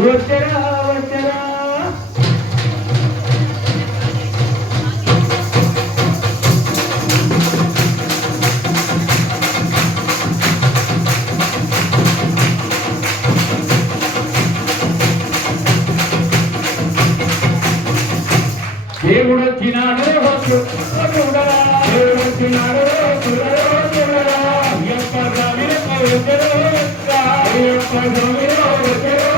వచ్చరా వచ్చరా దేవుడు వచ్చినాడు దేవుడు. వచ్చినాడు ఎప్పటి ఎప్పటి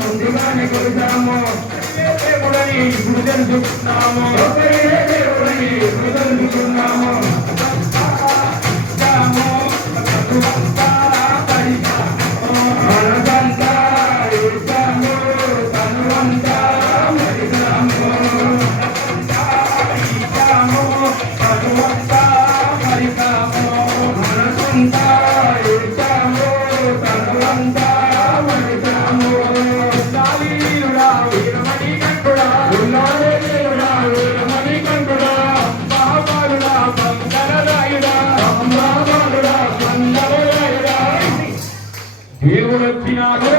ముందుగానే కొలుసాము దేవుడని ఇప్పుడు తెలుసుకున్నాము దేవుడని ఇప్పుడు తెలుసుకున్నాము Thank you. దేవుడు వచ్చినాడు